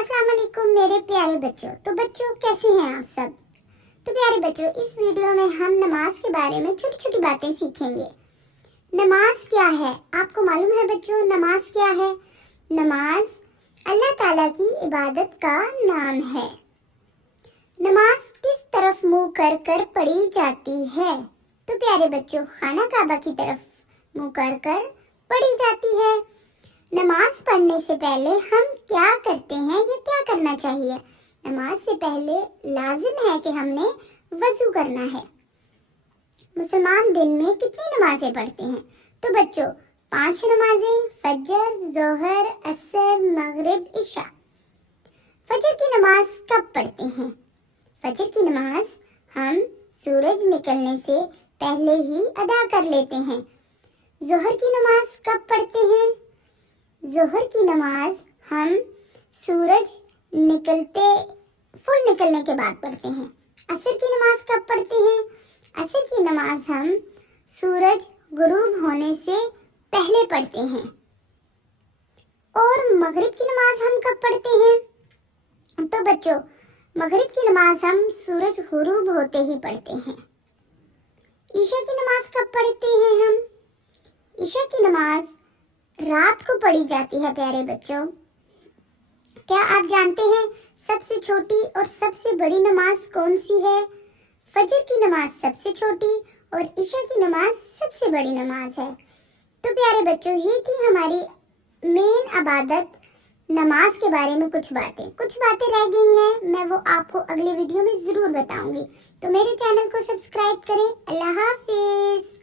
अस्सलाम वालेकुम मेरे प्यारे बच्चों। तो बच्चों कैसे हैं आप सब। तो प्यारे बच्चों, इस वीडियो में हम नमाज के बारे में छोटी छोटी बातें सीखेंगे। नमाज क्या है, आपको मालूम है बच्चों नमाज क्या है? नमाज अल्लाह ताला की इबादत का नाम है। नमाज किस तरफ मुंह कर कर पढ़ी जाती है? तो प्यारे बच्चों, खाना काबा की तरफ मुंह कर कर पढ़ी जाती है। नमाज पढ़ने से पहले हम क्या करते हैं या क्या करना चाहिए? नमाज से पहले लाजिम है कि हमने वजू करना है। मुसलमान दिन में कितनी नमाजें पढ़ते हैं? तो बच्चों 5 नमाजें, फजर, जोहर, असर, मगरिब, इशा। फजर की नमाज कब पढ़ते हैं? फजर की नमाज हम सूरज निकलने से पहले ही अदा कर लेते हैं। जोहर की नमाज कब पढ़ते हैं? जोहर की नमाज हम सूरज फुल निकलने के बाद पढ़ते हैं। असर की नमाज कब पढ़ते हैं? असर की नमाज हम सूरज गुरूब होने से पहले पढ़ते हैं। और मगरिब की नमाज हम कब पढ़ते हैं? तो बच्चों मगरिब की नमाज हम सूरज गुरूब होते ही पढ़ते हैं। ईशा की नमाज कब पढ़ते हैं हम? ईशा की नमाज रात को पढ़ी जाती है। प्यारे बच्चों, क्या आप जानते हैं सबसे छोटी और सबसे बड़ी नमाज कौन सी है? फजर की नमाज सबसे छोटी और ईशा की नमाज सबसे बड़ी नमाज है। तो प्यारे बच्चों, ये थी हमारी मेन इबादत नमाज के बारे में कुछ बातें रह गई हैं, मैं वो आपको अगले वीडियो में जरूर बताऊंगी। तो मेरे चैनल को सब्सक्राइब करें। अल्लाह हाफिज।